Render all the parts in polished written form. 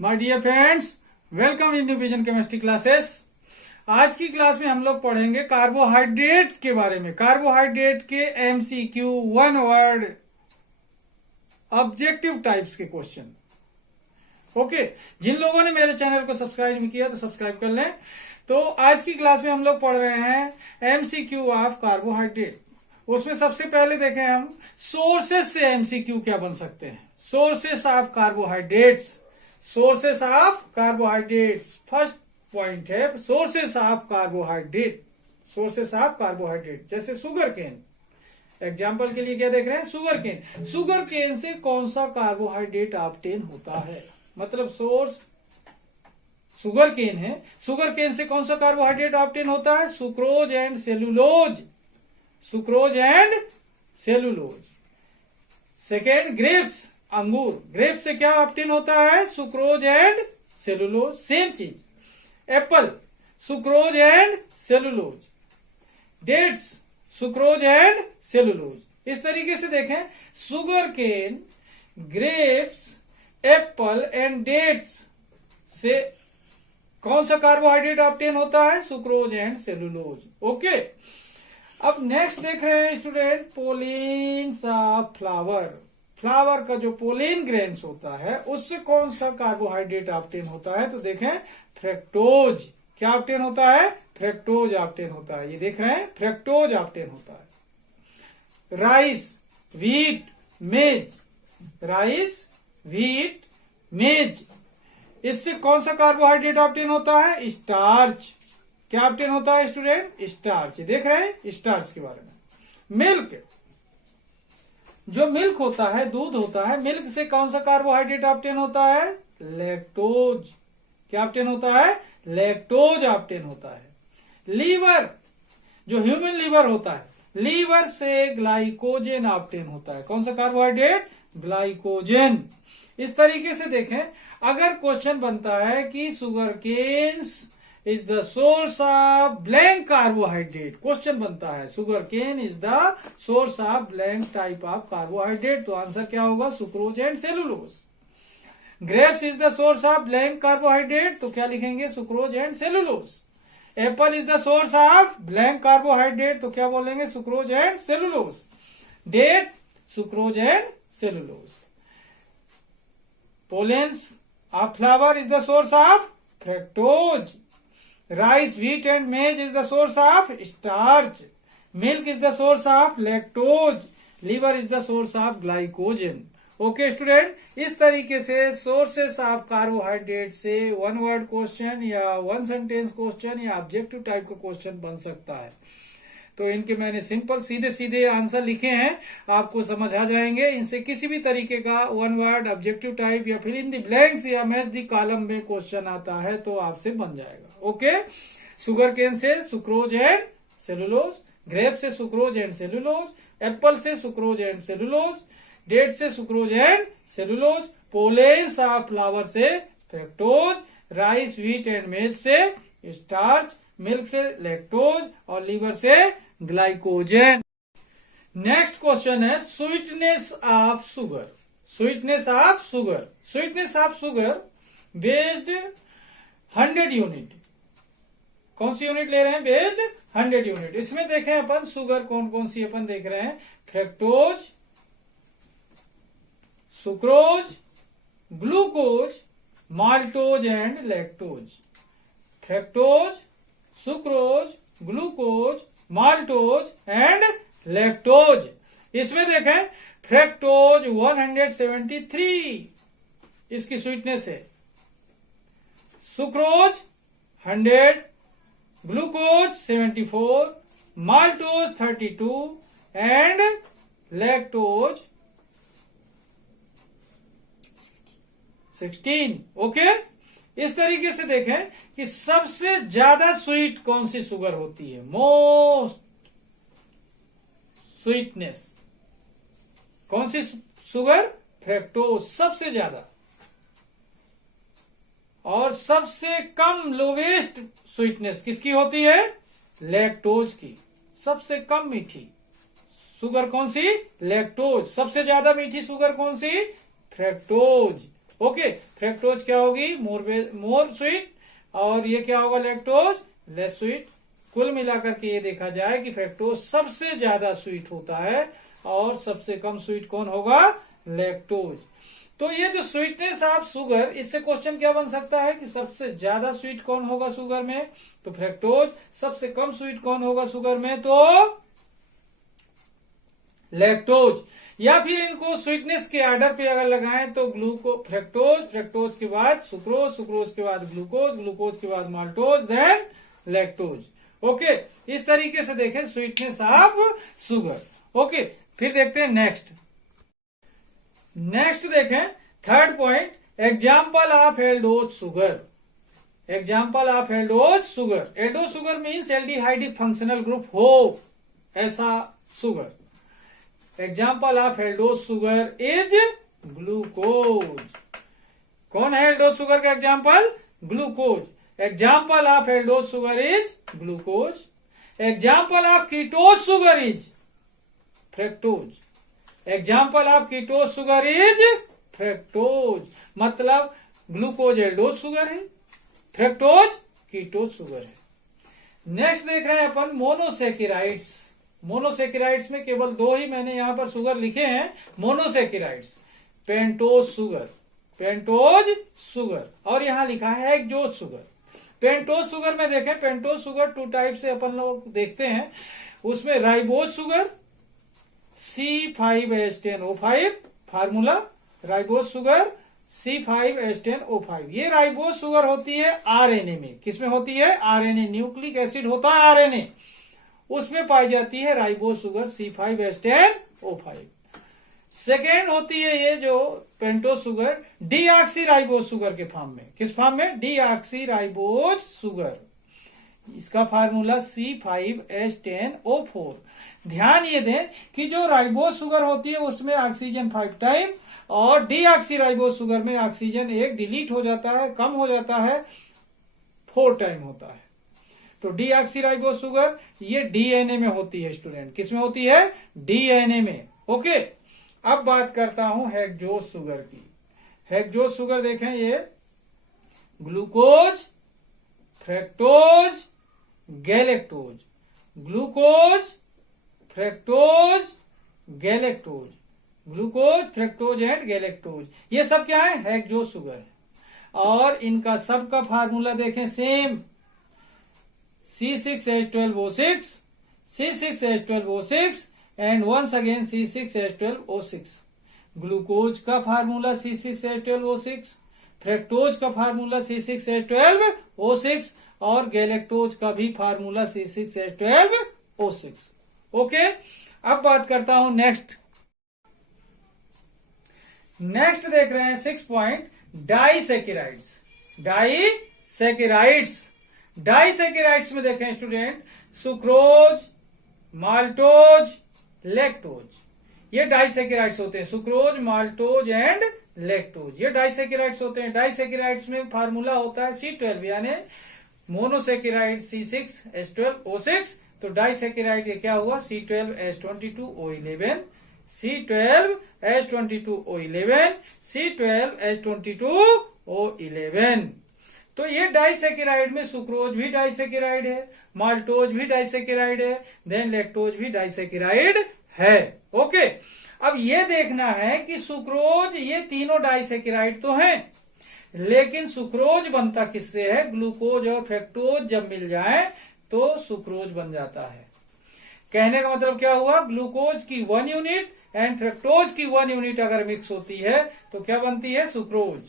My dear friends, welcome in Vision chemistry classes. आज की class में हम लोग पढ़ेंगे कार्बोहाइड्रेट के बारे में। कार्बोहाइड्रेट के MCQ one word objective types के क्वेश्चन। ओके, जिन लोगों ने मेरे चैनल को सब्सक्राइब नहीं किया तो सब्सक्राइब कर लें। तो आज की क्लास में हम लोग पढ़ रहे हैं एमसीक्यू ऑफ कार्बोहाइड्रेट। उसमें सबसे पहले देखें हम सोर्सेस से एमसीक्यू क्या बन सकते हैं। Sources of carbohydrates, sources of carbohydrates first point है sources of carbohydrate. Sources of carbohydrate जैसे शुगर केन, एग्जाम्पल के लिए क्या देख रहे हैं, शुगर केन। शुगर केन से कौन सा कार्बोहाइड्रेट ऑब्टेन होता है, मतलब सोर्स शुगर केन है, शुगर केन से कौन सा कार्बोहाइड्रेट ऑब्टेन होता है, sucrose and cellulose. Sucrose and cellulose. Second grapes, अंगूर, ग्रेप से क्या ऑब्टेन होता है, सुक्रोज एंड सेलुलोज। सेम चीज apple, sucrose and cellulose. Dates, sucrose and cellulose. इस तरीके से देखें, sugar cane, grapes, apple and dates से कौन सा कार्बोहाइड्रेट ऑब्टेन होता है, सुक्रोज एंड सेलुलोज। ओके, अब नेक्स्ट देख रहे हैं student, pollens of flower. Flower का जो पोलिन ग्रेन्स होता है उससे कौन सा कार्बोहाइड्रेट ऑब्टेन होता है, तो देखें फ्रक्टोज। क्या ऑब्टेन होता है, फ्रक्टोज ऑब्टेन होता है। ये देख रहे हैं, फ्रक्टोज ऑब्टेन होता है। राइस, व्हीट, मेज, राइस, व्हीट, मेज, इससे कौन सा कार्बोहाइड्रेट ऑब्टेन होता है, स्टार्च। क्या ऑब्टेन होता है स्टूडेंट, स्टार्च। देख रहे हैं स्टार्च के बारे में। मिल्क, जो मिल्क होता है, दूध होता है, मिल्क से कौन सा कार्बोहाइड्रेट ऑब्टेन होता है, लैक्टोज। क्या ऑब्टेन होता है, लैक्टोज ऑब्टेन होता है। लीवर, जो ह्यूमन लीवर होता है, लीवर से ग्लाइकोजेन ऑब्टेन होता है। कौन सा कार्बोहाइड्रेट, ग्लाइकोजेन। इस तरीके से देखें, अगर क्वेश्चन बनता है कि sugar canes is the source of blank carbohydrate, question बनता है sugar cane is the source of blank type of carbohydrate, तो आंसर क्या होगा, sucrose and cellulose. Grapes is the source of blank carbohydrate, तो क्या लिखेंगे, sucrose and cellulose. Apple is the source of blank carbohydrate, तो क्या बोलेंगे, sucrose and cellulose. Date, sucrose and cellulose. Pollens of flower is the source of fructose. Rice, wheat and maize is the source of starch. Milk is the source of lactose. Liver is the source of glycogen. Okay student, इस तरीके से sources of carbohydrate से one word question या one sentence question या objective type का question बन सकता है। तो इनके मैंने सिंपल सीधे सीधे आंसर लिखे हैं, आपको समझ आ जाएंगे। इनसे किसी भी तरीके का वन वर्ड ऑब्जेक्टिव टाइप या फिल इन द ब्लैंक्स या मैच द कॉलम में क्वेश्चन आता है तो आपसे बन जाएगा। ओके, शुगर केन से सुक्रोज एंड सेलुलोज, ग्रेप से सुक्रोज एंड सेलुलोज, एप्पल से सुक्रोज एंड सेलुलोज, डेट से sucrose and cellulose, pollens of flower से fructose, rice, wheat and maize से स्टार्च, मिल्क से लैक्टोज और लीवर से ग्लाइकोजेन। नेक्स्ट क्वेश्चन है sweetness of sugar. Sweetness of sugar, sweetness of sugar based 100 unit. कौन सी unit ले रहे हैं, बेस्ड 100 यूनिट। इसमें देखें अपन शुगर कौन कौन सी अपन देख रहे हैं, fructose, sucrose, glucose, maltose and lactose. Fructose, sucrose, glucose, maltose and lactose. इसमें देखें फ्रक्टोज 173 इसकी स्वीटनेस है, sucrose 100, glucose 74, maltose 32 and lactose 16। Okay, इस तरीके से देखें कि सबसे ज्यादा स्वीट कौन सी शुगर होती है, मोस्ट स्वीटनेस कौन सी शुगर, फ्रक्टोज सबसे ज्यादा। और सबसे कम लोवेस्ट स्वीटनेस किसकी होती है, लैक्टोज की। सबसे कम मीठी शुगर कौन सी, लैक्टोज। सबसे ज्यादा मीठी शुगर कौन सी, फ्रक्टोज। ओके, फ्रक्टोज क्या होगी, मोर स्वीट, और ये क्या होगा, लैक्टोज लेस स्वीट। कुल मिलाकर के ये देखा जाए कि फ्रक्टोज सबसे ज्यादा स्वीट होता है और सबसे कम स्वीट कौन होगा, लैक्टोज। तो ये जो स्वीटनेस ऑफ शुगर, इससे क्वेश्चन क्या बन सकता है कि सबसे ज्यादा स्वीट कौन होगा शुगर में, तो फ्रक्टोज। सबसे कम स्वीट कौन होगा शुगर में, तो लैक्टोज। या फिर इनको स्वीटनेस के आर्डर पे अगर लगाएं तो फ्रक्टोज, फ्रक्टोज के बाद सुक्रोज, सुक्रोज के बाद ग्लूकोज, ग्लूकोज के बाद माल्टोज, देन लैक्टोज। ओके, इस तरीके से देखें स्वीटनेस ऑफ शुगर। ओके, फिर देखते हैं नेक्स्ट देखें third point, example of aldose sugar. Example of aldose sugar, aldose sugar means aldehyde functional group हो ऐसा sugar. Example of aldose sugar is glucose. कौन है एल्डोज शुगर का example, glucose. Example of aldose sugar is glucose. Example of ketose sugar is fructose. Example of ketose sugar is fructose. मतलब glucose aldose sugar है, fructose ketose sugar है। Next देख रहे हैं अपन monosaccharides. Monosaccharides में केवल दो ही मैंने यहां पर शुगर लिखे हैं, monosaccharides. Pentose sugar, pentose sugar, और यहां लिखा है हेक्सोज शुगर। पेंटोज शुगर में देखें, पेंटोज शुगर टू टाइप से अपन लोग देखते हैं। उसमें ribose sugar C5H10O5 formula, ribose sugar C5H10O5। ये राइबोज शुगर होती है आरएनए में। किसमें होती है, आरएनए, न्यूक्लिक एसिड होता है आरएनए, उसमें पाई जाती है राइबोज शुगर C5H10O5। सेकेंड होती है ये जो pentose sugar deoxy ribose sugar के फॉर्म में। किस फॉर्म में, डीऑक्सी राइबोज शुगर। इसका फार्मूला C5H10O4। ध्यान ये दें कि जो राइबोज शुगर होती है उसमें ऑक्सीजन 5 टाइम, और डीऑक्सी राइबोज शुगर में ऑक्सीजन 1 डिलीट हो जाता है, कम हो जाता है, 4 टाइम होता है। तो डीऑक्सी राइबोज शुगर ये डीएनए में होती है स्टूडेंट। किसमें होती है, डीएनए में। ओके, अब बात करता हूं हेक्सोज शुगर की। हेक्सोज शुगर देखें, ये glucose, fructose, galactose, glucose, fructose, galactose, glucose, fructose and galactose, ये सब क्या है, हेक्सोज शुगर है। और इनका सबका फार्मूला देखें same, C6H12O6, C6H12O6 and once again C6H12O6। Glucose का फार्मूला C6H12O6, फ्रक्टोज का फार्मूला C6H12O6, और गैलेक्टोज का भी फार्मूला C6H12O6। ओके, अब बात करता हूं नेक्स्ट देख रहे हैं 6 पॉइंट, डाइसेकेराइड्स। डाइसेकेराइड्स में देखें स्टूडेंट, सुक्रोज, माल्टोज, लैक्टोज, ये डाइसेकेराइड्स होते हैं। सुक्रोज, माल्टोज एंड लैक्टोज, ये डाइसेकेराइड्स होते हैं। डाइसेकेराइड्स में फार्मूला होता है C12, यानी मोनोसेकेराइड C6H12O6, तो डाइसेकेराइड ये क्या हुआ, C12H22O11, C12H22O11, C12H22O11। तो ये डाइसेकेराइड में सुक्रोज भी डाइसेकेराइड है, माल्टोज भी डाइसेकेराइड है, देन लैक्टोज भी डाइसेकेराइड है। ओके, अब ये देखना है कि सुक्रोज, ये तीनों डाइसेकेराइड तो हैं, लेकिन सुक्रोज बनता किससे है, ग्लूकोज और फ्रक्टोज जब मिल जाए तो सुक्रोज बन जाता है। कहने का मतलब क्या हुआ, ग्लूकोज की 1 यूनिट एंड फ्रक्टोज की 1 यूनिट अगर मिक्स होती है तो क्या बनती है, sucrose.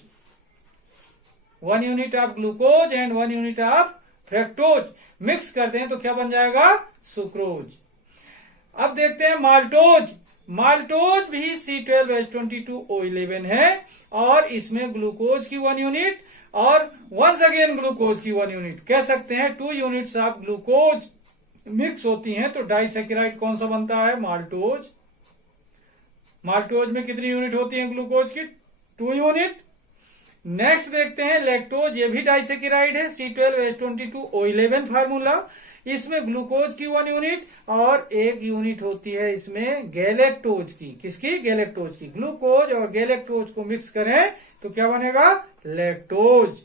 1 unit of glucose and 1 unit of fructose mix करते हैं तो क्या बन जाएगा, सुक्रोज। अब देखते हैं माल्टोज। माल्टोज भी C12H22O11 है, और इसमें ग्लूकोज की 1 यूनिट और वंस अगेन ग्लूकोज की 1 यूनिट, कह सकते हैं 2 यूनिट्स ऑफ ग्लूकोज मिक्स होती हैं तो डाइसेकेराइड कौन सा बनता है, माल्टोज। माल्टोज में कितनी यूनिट होती है ग्लूकोज की, 2 यूनिट। नेक्स्ट देखते हैं लैक्टोज, ये भी डाइसेकेराइड है, C12H22O11 फार्मूला। इसमें ग्लूकोज की 1 यूनिट और 1 यूनिट होती है इसमें गैलेक्टोज की। किसकी, गैलेक्टोज की। ग्लूकोज और गैलेक्टोज को मिक्स करें तो क्या बनेगा? लैक्टोज।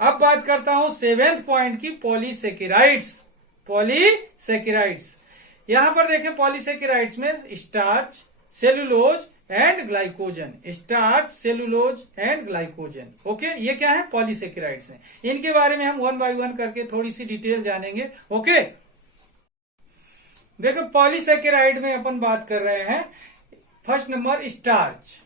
अब बात करता हूं 7th पॉइंट की, पॉलीसेकेराइड्स। पॉलीसेकेराइड्स, यहां पर देखें पॉलीसेकेराइड्स में starch, cellulose and glycogen. Starch, cellulose and glycogen. Okay, ये क्या है? पॉलीसेकेराइड्स हैं। इनके बारे में हम 1 बाय 1 करके थोड़ी सी डिटेल जानेंगे। ओके, देखो पॉलीसेकेराइड में अपन बात कर रहे हैं। First number starch.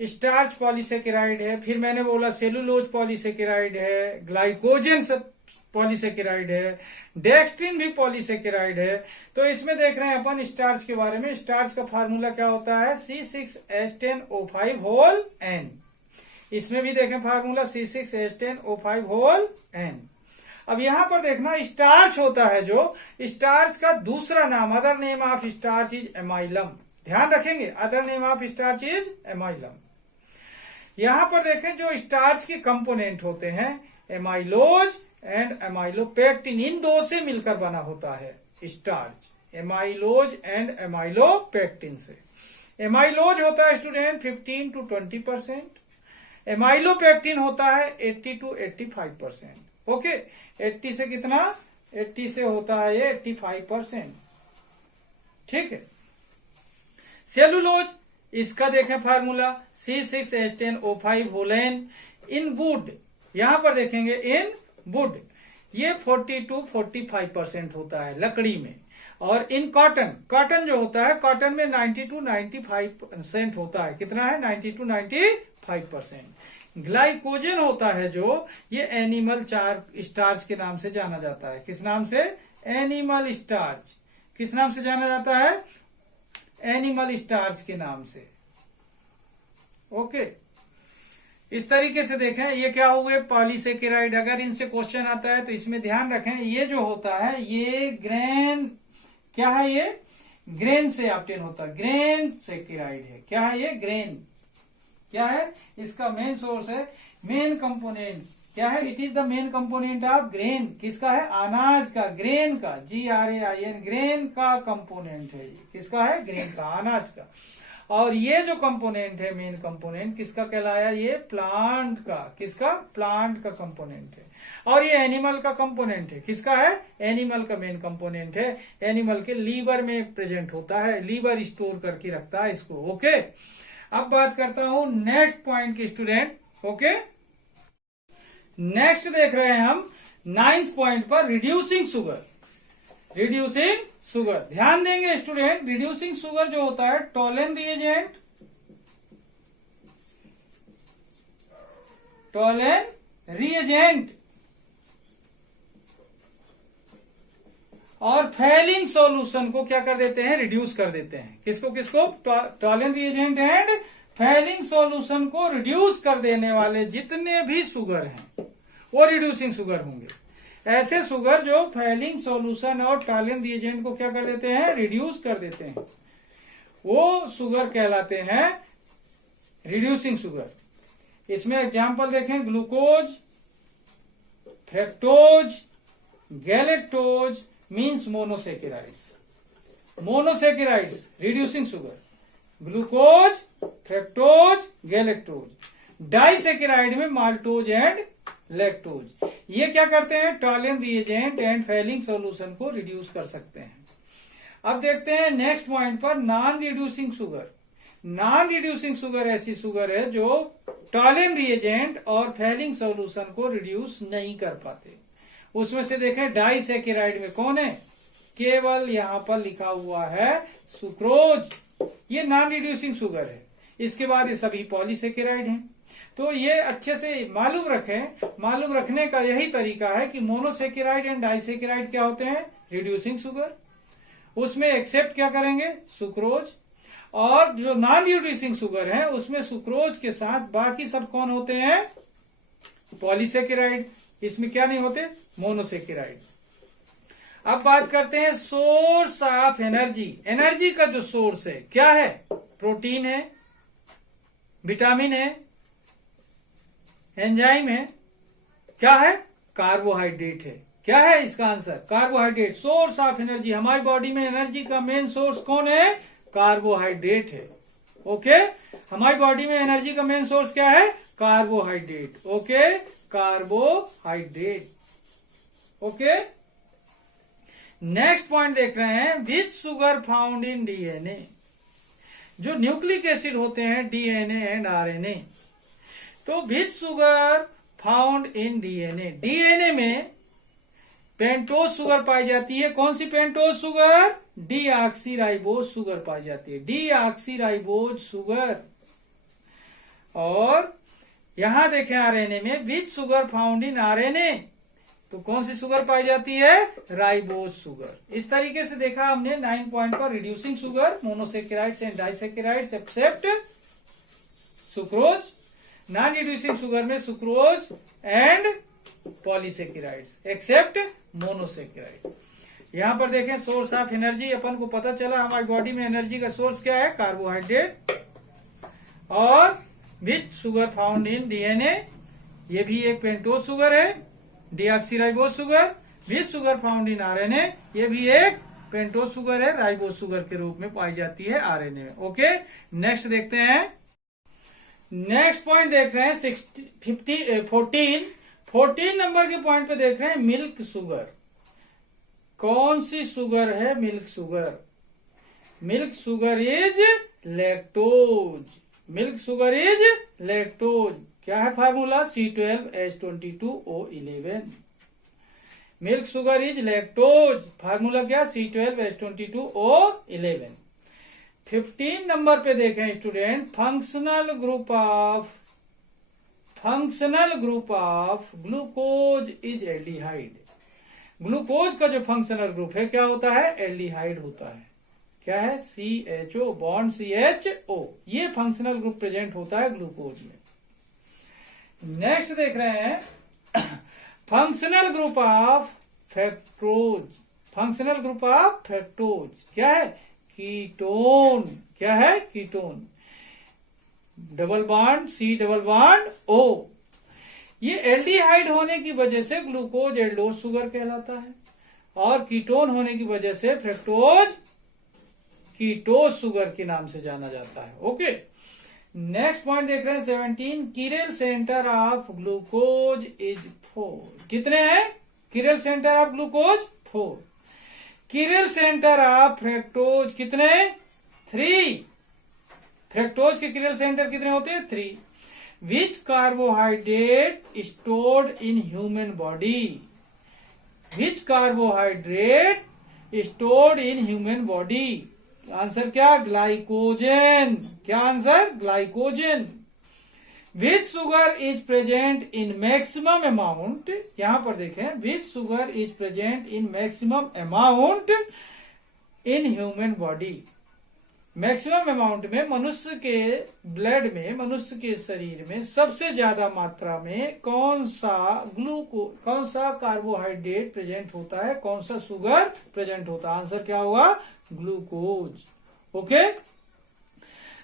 Starch polysaccharide है। फिर मैंने बोला सेलुलोज पॉलीसेकेराइड है, ग्लाइकोजन सब पॉलीसेकेराइड है, डेक्स्ट्रिन भी पॉलीसेकेराइड है। तो इसमें देख रहे हैं अपन स्टार्च के बारे में। स्टार्च का फार्मूला क्या होता है? C6H10O5 whole N। इसमें भी देखें फार्मूला C6H10O5 होल N। अब यहां पर देखना स्टार्च होता है जो, स्टार्च का दूसरा नाम, other name of starch is amylum. ध्यान रखेंगे, other name of starch is amylum. यहां पर देखें जो स्टार्च के कंपोनेंट होते हैं, एमाइलोज एंड एमाइलोपेक्टिन, इन दो से मिलकर बना होता है स्टार्च। एमाइलोज एंड एमाइलोपेक्टिन से। एमाइलोज होता है स्टूडेंट 15 to 20%। एमाइलोपेक्टिन होता है 80 to 85%। ओके, 80 से कितना? 80 से होता है ये 85%। ठीक है। सेलुलोज, इसका देखें formula C6H10O5 whole N। In wood, यहां पर देखेंगे इन वुड, ये 40 to 45% होता है लकड़ी में। और इन कॉटन, कॉटन जो होता है, कॉटन में 90 to 95% होता है। कितना है? 90 to 95%। ग्लाइकोजन होता है जो, ये एनिमल स्टार्च के नाम से जाना जाता है। किस नाम से? Animal starch. किस नाम से जाना जाता है? एनिमल स्टार्च के नाम से। ओके, इस तरीके से देखें, ये क्या हुए? पॉलीसेकेराइड। अगर इनसे क्वेश्चन आता है तो इसमें ध्यान रखें, ये जो होता है ये ग्रेन, क्या है? ये ग्रेन से ऑब्टेन होता है, ग्रेन सेकेराइड है। क्या है ये? ग्रेन। क्या है? इसका मेन सोर्स है, मेन कंपोनेंट क्या है? It is the main component of grain. किसका है? अनाज का, ग्रेन का, GRAIN, ग्रेन का कंपोनेंट है। किसका है? ग्रेन का, अनाज का। और ये जो कंपोनेंट है, मेन कंपोनेंट, किसका कहलाया? ये प्लांट का। किसका? प्लांट का कंपोनेंट है। और ये एनिमल का कंपोनेंट है। किसका है? एनिमल का मेन कंपोनेंट है। एनिमल के लीवर में प्रेजेंट होता है, लीवर स्टोर करके रखता है इसको। ओके, अब बात करता हूं नेक्स्ट पॉइंट की स्टूडेंट। ओके, नेक्स्ट देख रहे हैं हम 9th पॉइंट पर, रिड्यूसिंग शुगर। रिड्यूसिंग शुगर, ध्यान देंगे स्टूडेंट, रिड्यूसिंग शुगर जो होता है टॉलन रिएजेंट, टॉलन रिएजेंट और फैलिंग सॉल्यूशन को क्या कर देते हैं? रिड्यूस कर देते हैं। किसको किसको? Tollens reagent and falling solution को रिड्यूस कर देने वाले जितने भी शुगर हैं वो रिड्यूसिंग शुगर होंगे। ऐसे शुगर जो फैलिंग सॉल्यूशन और टॉलन रिएजेंट को क्या कर देते हैं? रिड्यूस कर देते हैं, वो शुगर कहलाते हैं रिड्यूसिंग शुगर। इसमें एग्जांपल देखें, glucose, fructose, galactose means monosaccharides. Monosaccharides reducing sugar, glucose, fructose, galactose. Disaccharide में माल्टोज एंड लैक्टोज। ये क्या करते हैं? Tollens reagent and falling solution को रिड्यूस कर सकते हैं। अब देखते हैं नेक्स्ट पॉइंट पर, non reducing sugar. Non reducing sugar ऐसी शुगर है जो टॉलन रिएजेंट और फैलिंग सॉल्यूशन को रिड्यूस नहीं कर पाते। उसमें से देखें डाइसेकेराइड में कौन है? केवल यहां पर लिखा हुआ है सुक्रोज, ये नॉन रिड्यूसिंग शुगर है। इसके बाद ये सभी पॉलीसेकेराइड हैं। तो ये अच्छे से मालूम रखें। मालूम रखने का यही तरीका है कि मोनोसेकेराइड एंड डाइसेकेराइड क्या होते हैं? Reducing sugar. उसमें एक्सेप्ट क्या करेंगे? सुक्रोज। और जो नॉन रिड्यूसिंग शुगर है उसमें सुक्रोज के साथ बाकी सब कौन होते हैं? पॉलीसेकेराइड। इसमें क्या नहीं होते? मोनोसेकेराइड। अब बात करते हैं सोर्स ऑफ एनर्जी। एनर्जी का जो सोर्स है क्या है? प्रोटीन है, विटामिन है, एंजाइम है, क्या है? कार्बोहाइड्रेट है। क्या है इसका answer? Carbohydrate. Source of energy, हमारी बॉडी में एनर्जी का मेन सोर्स कौन है? कार्बोहाइड्रेट है। ओके, हमारी बॉडी में एनर्जी का मेन सोर्स क्या है? Carbohydrate. Okay, carbohydrate. Okay, next point देख रहे हैं, which sugar found in DNA. जो न्यूक्लिक एसिड होते हैं डीएनए एंड आरएनए, तो which sugar found in DNA. DNA में पेंटोज शुगर पाई जाती है। कौन सी पेंटोज शुगर? डीऑक्सीराइबोज शुगर पाई जाती है, डीऑक्सीराइबोज शुगर। और यहां देखें आरएनए में, which sugar found in RNA, तो कौन सी शुगर पाई जाती है? Ribose sugar. इस तरीके से देखा हमने 9 पॉइंट पर, reducing sugar, monosaccharides and disaccharides except sucrose, non reducing sugar में sucrose and polysaccharides except monosaccharide. यहां पर देखें सोर्स ऑफ एनर्जी, अपन को पता चला हमारी बॉडी में एनर्जी का सोर्स क्या है? कार्बोहाइड्रेट। और विच शुगर फाउंड इन डीएनए, ये भी एक पेंटोज शुगर है, deoxyribose sugar. Which sugar found in RNA, ये भी एक पेंटोज शुगर है, राइबोज शुगर के रूप में पाई जाती है आरएनए में। ओके, नेक्स्ट देखते हैं। नेक्स्ट पॉइंट देख रहे हैं 14 नंबर के पॉइंट पे देख रहे हैं, मिल्क शुगर। कौन सी शुगर है? Milk sugar. Milk sugar is lactose. Milk sugar is lactose. क्या है formula? C12H22O11। Milk sugar is lactose, formula क्या? C12H22O11। 15 नंबर पे देखें student, functional group of glucose is aldehyde. Glucose का जो फंक्शनल ग्रुप है क्या होता है? एल्डिहाइड होता है। क्या है? CHO बॉन्ड CHO, ये फंक्शनल ग्रुप प्रेजेंट होता है ग्लूकोज में। नेक्स्ट देख रहे हैं functional group of fructose. Functional group of fructose क्या है? कीटोन। क्या है? Ketone. Double bond C double bond O। ये एल्डिहाइड होने की वजह से ग्लूकोज एल्डोज शुगर कहलाता है, और कीटोन होने की वजह से फ्रक्टोज कीटोज शुगर के नाम से जाना जाता है। ओके, नेक्स्ट पॉइंट देख रहे हैं 17, chiral centre of glucose is 4। कितने हैं chiral centre of glucose? 4। Chiral centre of fructose कितने? 3। फ्रक्टोज के किरेल सेंटर कितने होते हैं? 3। Which carbohydrate stored in human body? Which carbohydrate stored in human body? Answer क्या? ग्लाइकोजन। क्या answer? Glycogen. Which sugar is present in maximum amount? यहां पर देखें, which sugar is present in maximum amount in human body. Maximum amount में मनुष्य के blood में, मनुष्य के शरीर में सबसे ज्यादा मात्रा में कौन सा कार्बोहाइड्रेट प्रेजेंट होता है? कौन सा शुगर प्रेजेंट होता है? आंसर क्या होगा? ग्लूकोज। ओके,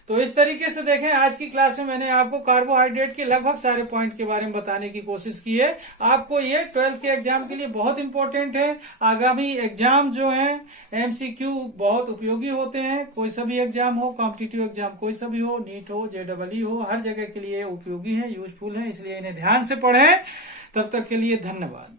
तो इस तरीके से देखें आज की क्लास में मैंने आपको कार्बोहाइड्रेट के लगभग सारे पॉइंट के बारे में बताने की कोशिश की है। आपको ये 12th के एग्जाम के लिए बहुत इंपॉर्टेंट है। आगामी एग्जाम जो है MCQ बहुत उपयोगी होते हैं। कोई सा भी एग्जाम हो, कॉम्पिटिटिव एग्जाम कोई सा भी हो, नीट हो, JEE हो, हर जगह के लिए उपयोगी है, यूजफुल है, इसलिए इन्हें ध्यान से पढ़ें। तब तक के लिए धन्यवाद।